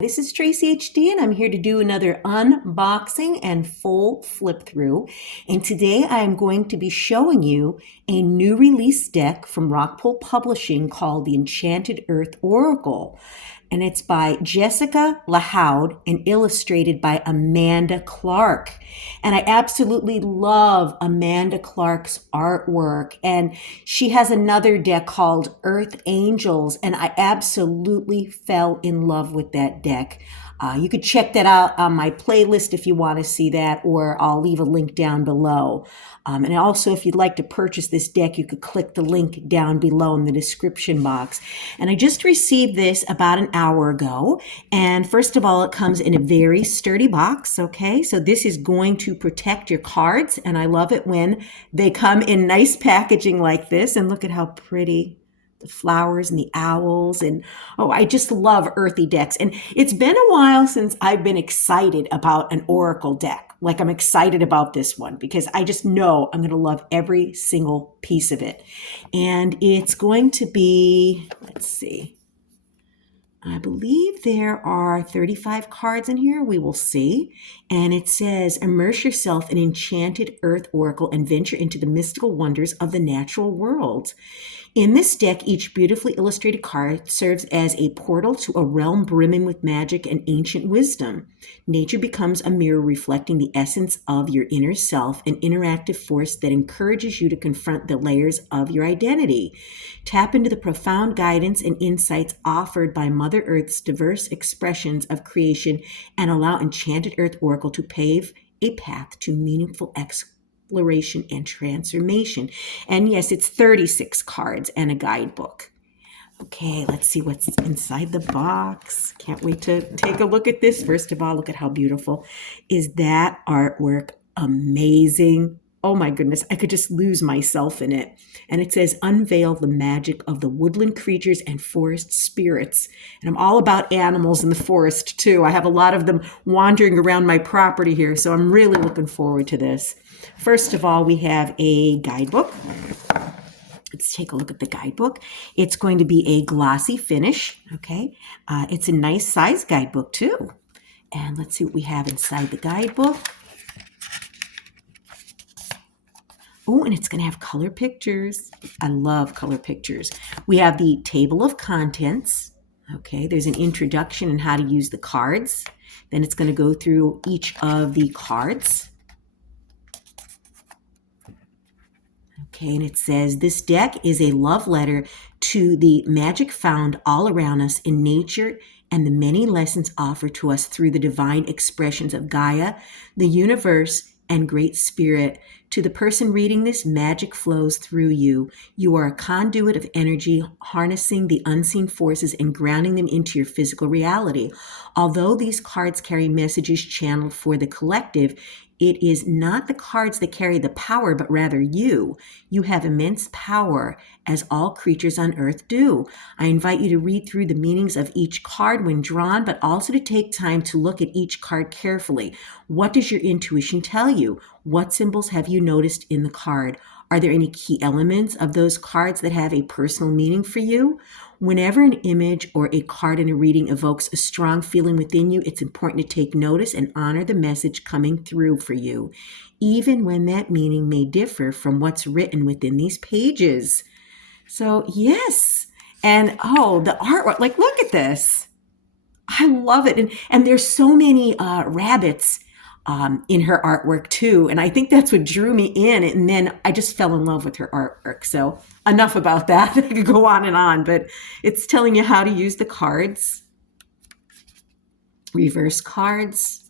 This is TraceyHD and I'm here to do another unboxing and full flip through. And today I am going to be showing you a new release deck from ROCKPOOL Publishing called the Enchanted Earth Oracle. And it's by Jessica Lahoud and illustrated by Amanda Clark. And I absolutely love Amanda Clark's artwork. And she has another deck called Earth Angels, and I absolutely fell in love with that deck. You could check that out on my playlist if you want to see that, or I'll leave a link down below. And also, if you'd like to purchase this deck, you could click the link down below in the description box. And I just received this about an hour ago. And first of all, it comes in a very sturdy box, okay? So this is going to protect your cards, and I love it when they come in nice packaging like this. And look at how pretty the flowers and the owls, and oh, I just love earthy decks. And it's been a while since I've been excited about an oracle deck. Like I'm excited about this one because I just know I'm going to love every single piece of it. And it's going to be, let's see, I believe there are 35 cards in here. We will see. And it says, immerse yourself in Enchanted Earth Oracle and venture into the mystical wonders of the natural world. In this deck, each beautifully illustrated card serves as a portal to a realm brimming with magic and ancient wisdom. Nature becomes a mirror reflecting the essence of your inner self, an interactive force that encourages you to confront the layers of your identity. Tap into the profound guidance and insights offered by Mother Earth's diverse expressions of creation and allow Enchanted Earth Oracle to pave a path to meaningful exploration and transformation. And yes, it's 36 cards and a guidebook. Okay, let's see what's inside the box. Can't wait to take a look at this. First of all, look at how beautiful. Is that artwork amazing? Oh my goodness, I could just lose myself in it. And it says, unveil the magic of the woodland creatures and forest spirits. And I'm all about animals in the forest too. I have a lot of them wandering around my property here, so I'm really looking forward to this. First of all, we have a guidebook. Let's take a look at the guidebook. It's going to be a glossy finish, okay? It's a nice size guidebook too. And let's see what we have inside the guidebook. Oh, and it's going to have color pictures. I love color pictures. We have the table of contents. Okay, there's an introduction on how to use the cards. Then it's going to go through each of the cards. Okay, and it says, this deck is a love letter to the magic found all around us in nature and the many lessons offered to us through the divine expressions of Gaia, the universe, and Great Spirit. To the person reading this, magic flows through you. You are a conduit of energy, harnessing the unseen forces and grounding them into your physical reality. Although these cards carry messages channeled for the collective, it is not the cards that carry the power, but rather you. You have immense power, as all creatures on Earth do. I invite you to read through the meanings of each card when drawn, but also to take time to look at each card carefully. What does your intuition tell you? What symbols have you noticed in the card? Are there any key elements of those cards that have a personal meaning for you? Whenever an image or a card in a reading evokes a strong feeling within you, it's important to take notice and honor the message coming through for you, even when that meaning may differ from what's written within these pages. So yes, and oh, the artwork, like look at this. I love it. And there's so many rabbits in her artwork too. And I think that's what drew me in. And then I just fell in love with her artwork. So enough about that. I could go on, but it's telling you how to use the cards, reverse cards.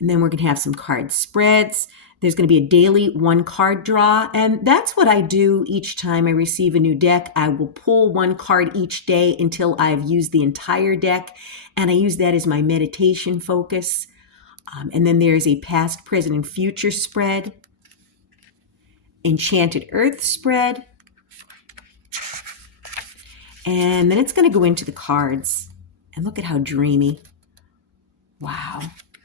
And then we're going to have some card spreads. There's going to be a daily one card draw. And that's what I do each time I receive a new deck. I will pull one card each day until I've used the entire deck. And I use that as my meditation focus. And then there's a past, present, and future spread, Enchanted Earth spread, and then it's going to go into the cards. And look at how dreamy. Wow.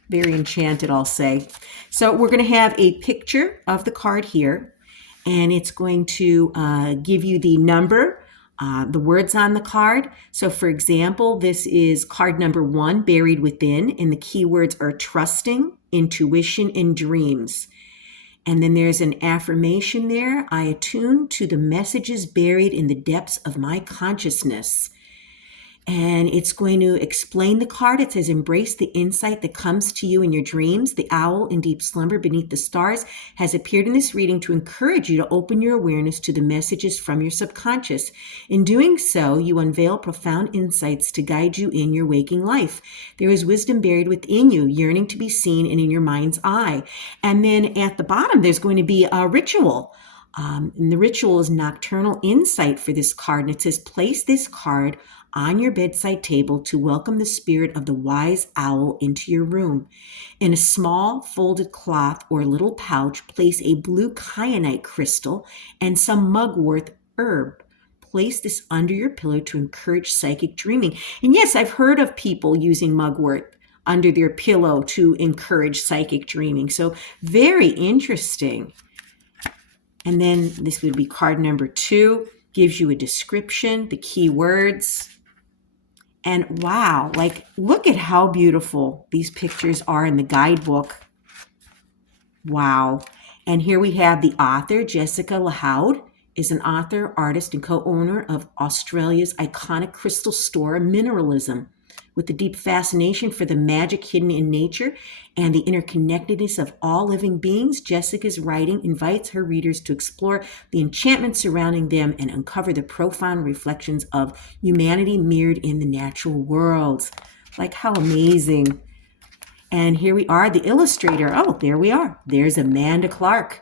Very enchanted, I'll say. So we're going to have a picture of the card here, and it's going to give you the number the words on the card. So for example, this is card number 1, Buried Within, and the keywords are trusting, intuition, and dreams. And then there's an affirmation there. I attune to the messages buried in the depths of my consciousness. And it's going to explain the card. It says, embrace the insight that comes to you in your dreams. The owl in deep slumber beneath the stars has appeared in this reading to encourage you to open your awareness to the messages from your subconscious. In doing so, you unveil profound insights to guide you in your waking life. There is wisdom buried within you, yearning to be seen and in your mind's eye. And then at the bottom, there's going to be a ritual. And the ritual is nocturnal insight for this card. And it says, place this card on your bedside table to welcome the spirit of the wise owl into your room. In a small folded cloth or little pouch, place a blue kyanite crystal and some mugwort herb. Place this under your pillow to encourage psychic dreaming. And yes, I've heard of people using mugwort under their pillow to encourage psychic dreaming. So very interesting. And then this would be card number 2, gives you a description, the key words. And wow, like look at how beautiful these pictures are in the guidebook. Wow. And here we have the author, Jessica Lahoud, is an author, artist, and co-owner of Australia's iconic crystal store, Mineralism. With a deep fascination for the magic hidden in nature and the interconnectedness of all living beings, Jessica's writing invites her readers to explore the enchantment surrounding them and uncover the profound reflections of humanity mirrored in the natural world. Like, how amazing. And here we are, the illustrator. Oh, there we are. There's Amanda Clark.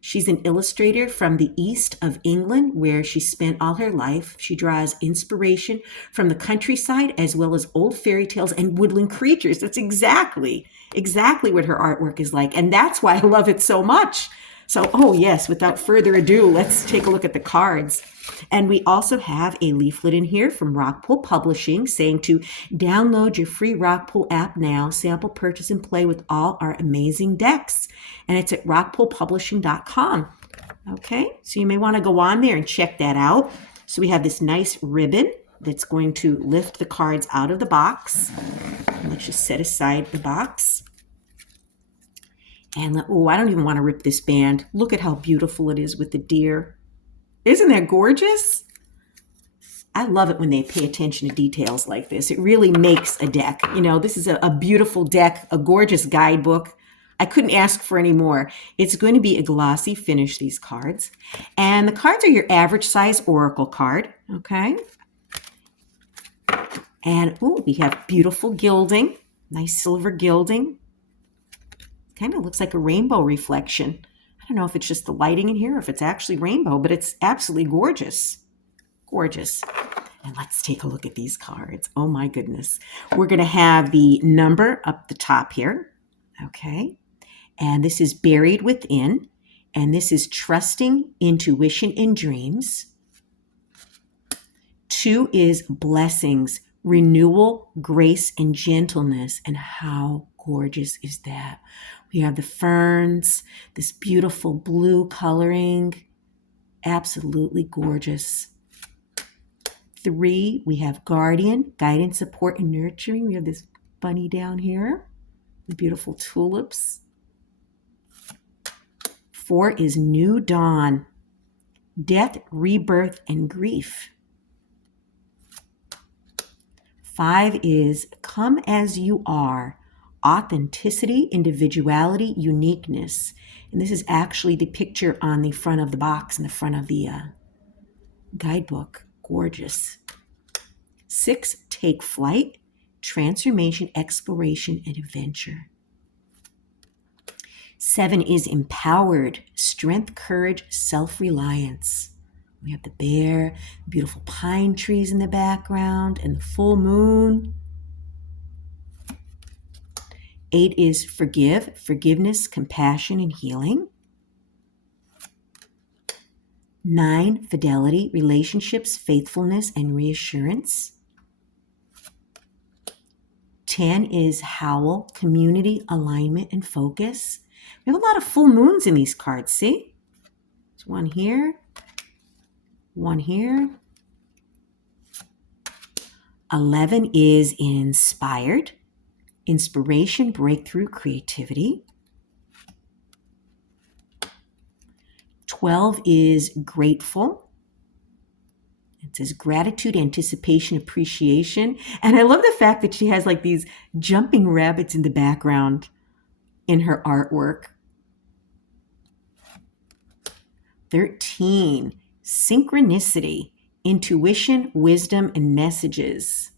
She's an illustrator from the east of England, where she spent all her life. She draws inspiration from the countryside as well as old fairy tales and woodland creatures. That's exactly what her artwork is like. And that's why I love it so much. So, oh yes, without further ado, let's take a look at the cards. And we also have a leaflet in here from ROCKPOOL Publishing saying to download your free ROCKPOOL app now, sample, purchase, and play with all our amazing decks. And it's at rockpoolpublishing.com. Okay, so you may want to go on there and check that out. So we have this nice ribbon that's going to lift the cards out of the box. And let's just set aside the box. And oh, I don't even want to rip this band. Look at how beautiful it is with the deer. Isn't that gorgeous? I love it when they pay attention to details like this. It really makes a deck. You know, this is a beautiful deck, a gorgeous guidebook. I couldn't ask for any more. It's going to be a glossy finish, these cards. And the cards are your average size oracle card, okay? And oh, we have beautiful gilding, nice silver gilding. Kind of looks like a rainbow reflection. I don't know if it's just the lighting in here or if it's actually rainbow, but it's absolutely gorgeous. Gorgeous. And let's take a look at these cards. Oh my goodness. We're going to have the number up the top here. Okay. And this is Buried Within. And this is Trusting, Intuition, and Dreams. 2 is Blessings, Renewal, Grace, and Gentleness. And how gorgeous is that? We have the ferns, this beautiful blue coloring. Absolutely gorgeous. 3, we have Guardian, Guidance, Support, and Nurturing. We have this bunny down here, the beautiful tulips. 4 is New Dawn, Death, Rebirth, and Grief. 5 is Come As You Are, Authenticity, Individuality, Uniqueness. And this is actually the picture on the front of the box, in the front of the guidebook. Gorgeous. 6, Take Flight, Transformation, Exploration, and Adventure. 7 is Empowered, Strength, Courage, Self-Reliance. We have the bear, beautiful pine trees in the background, and the full moon. 8 is Forgive, Forgiveness, Compassion, and Healing. 9, Fidelity, Relationships, Faithfulness, and Reassurance. 10 is Howl, Community, Alignment, and Focus. We have a lot of full moons in these cards, see? There's one here, 11 is inspired, inspiration, breakthrough, creativity. 12 is grateful. It says gratitude, anticipation, appreciation. And I love the fact that she has like these jumping rabbits in the background in her artwork. 13, synchronicity, intuition, wisdom, and messages.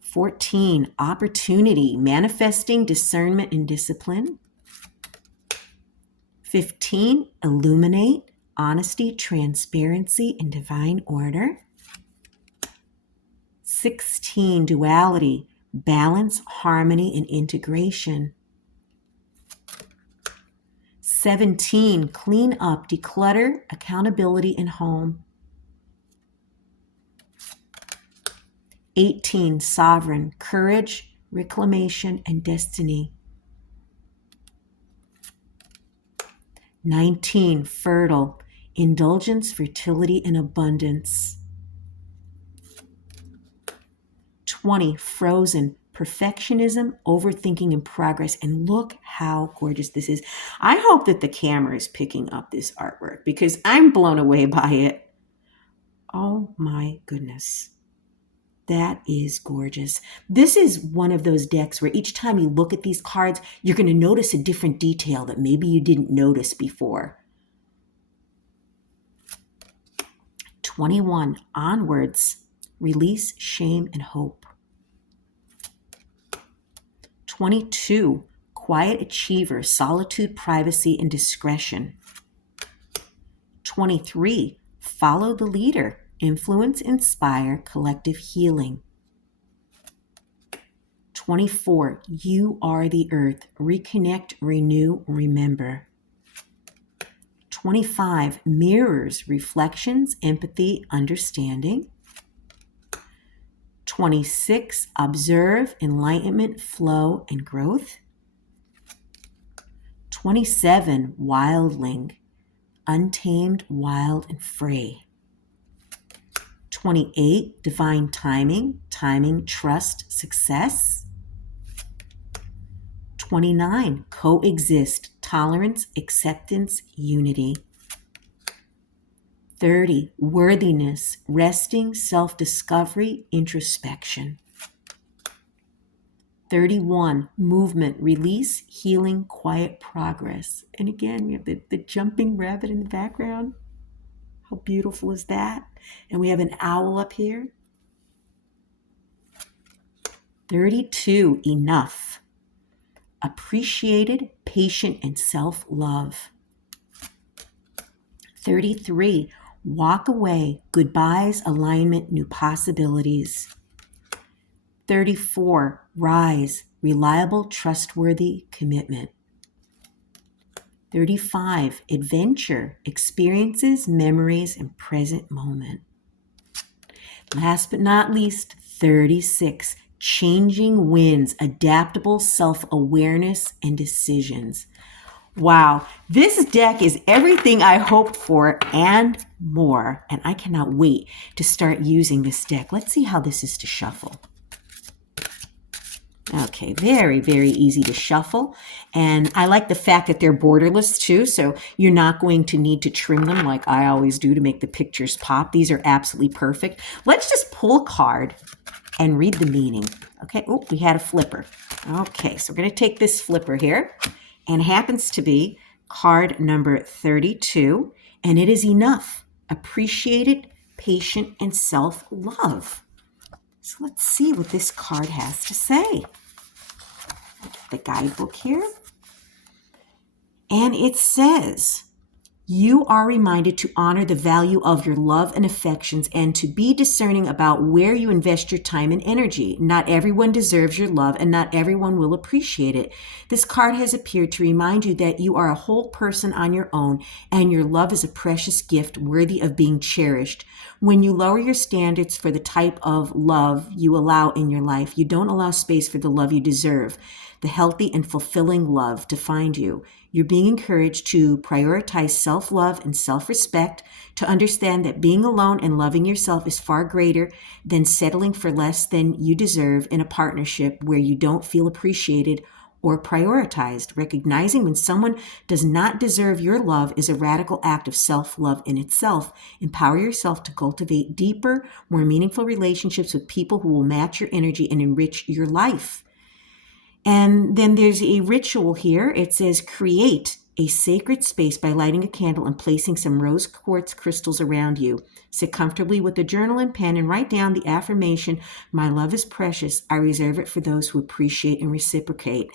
14, opportunity, manifesting, discernment, and discipline. 15, illuminate, honesty, transparency, and divine order. 16, duality, balance, harmony, and integration. 17, clean up, declutter, accountability, and home. 18, sovereign, courage, reclamation, and destiny. 19, fertile, indulgence, fertility, and abundance. 20, frozen, perfectionism, overthinking, and progress. And look how gorgeous this is. I hope that the camera is picking up this artwork because I'm blown away by it. Oh my goodness. That is gorgeous. This is one of those decks where each time you look at these cards, you're going to notice a different detail that maybe you didn't notice before. 21, onwards, release, shame, and hope. 22, quiet achiever, solitude, privacy, and discretion. 23, follow the leader, influence, inspire, collective healing. 24, you are the earth, reconnect, renew, remember. 25, mirrors, reflections, empathy, understanding. 26, observe, enlightenment, flow, and growth. 27, wildling, untamed, wild, and free. 28, divine timing, timing, trust, success. 29, coexist, tolerance, acceptance, unity. 30, worthiness, resting, self-discovery, introspection. 31, movement, release, healing, quiet progress. And again, we have the jumping rabbit in the background. How beautiful is that? And we have an owl up here. 32, enough, appreciated, patient, and self-love. 33, walk away, goodbyes, alignment, new possibilities. 34, rise, reliable, trustworthy, commitment. 35, adventure, experiences, memories, and present moment. Last but not least, 36, changing winds, adaptable, self-awareness, and decisions. Wow, this deck is everything I hoped for and more, and I cannot wait to start using this deck. Let's see how this is to shuffle. Okay, very, very easy to shuffle. And I like the fact that they're borderless too, so you're not going to need to trim them like I always do to make the pictures pop. These are absolutely perfect. Let's just pull a card and read the meaning. Okay, oh, we had a flipper. Okay, so we're going to take this flipper here, and it happens to be card number 32, and it is enough, appreciated, patient, and self-love. So let's see what this card has to say. The guidebook here. And it says, you are reminded to honor the value of your love and affections and to be discerning about where you invest your time and energy. Not everyone deserves your love and not everyone will appreciate it. This card has appeared to remind you that you are a whole person on your own and your love is a precious gift worthy of being cherished. When you lower your standards for the type of love you allow in your life, you don't allow space for the love you deserve. the healthy and fulfilling love to find you. You're being encouraged to prioritize self-love and self-respect, to understand that being alone and loving yourself is far greater than settling for less than you deserve in a partnership where you don't feel appreciated or prioritized. Recognizing when someone does not deserve your love is a radical act of self-love in itself. Empower yourself to cultivate deeper, more meaningful relationships with people who will match your energy and enrich your life. And then there's a ritual here. It says, create a sacred space by lighting a candle and placing some rose quartz crystals around you. Sit comfortably with a journal and pen and write down the affirmation, my love is precious. I reserve it for those who appreciate and reciprocate.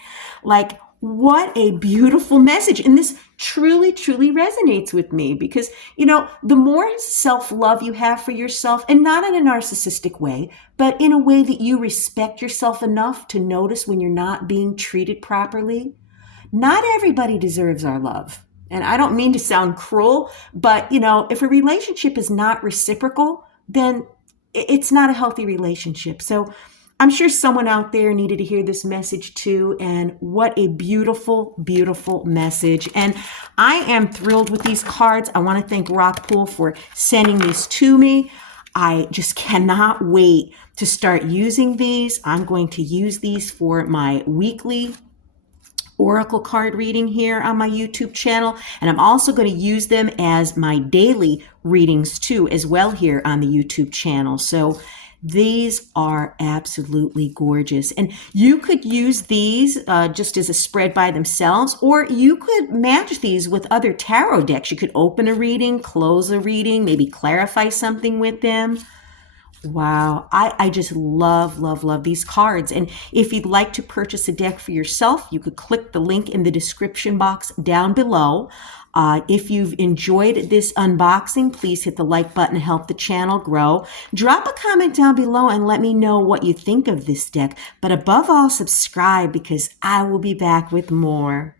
Like, what a beautiful message. And this truly, truly resonates with me because, the more self-love you have for yourself, and not in a narcissistic way, but in a way that you respect yourself enough to notice when you're not being treated properly. Not everybody deserves our love. And I don't mean to sound cruel, but, if a relationship is not reciprocal, then it's not a healthy relationship. So I'm sure someone out there needed to hear this message too. And what a beautiful, beautiful message. And I am thrilled with these cards. I want to thank ROCKPOOL for sending these to me. I just cannot wait to start using these. I'm going to use these for my weekly Oracle card reading here on my YouTube channel. And I'm also going to use them as my daily readings too, as well here on the YouTube channel. So these are absolutely gorgeous. And you could use these just as a spread by themselves, or you could match these with other tarot decks. You could open a reading, close a reading, maybe clarify something with them. Wow. I just love, love, love these cards. And if you'd like to purchase a deck for yourself, you could click the link in the description box down below. If you've enjoyed this unboxing, please hit the like button to help the channel grow. Drop a comment down below and let me know what you think of this deck. But above all, subscribe because I will be back with more.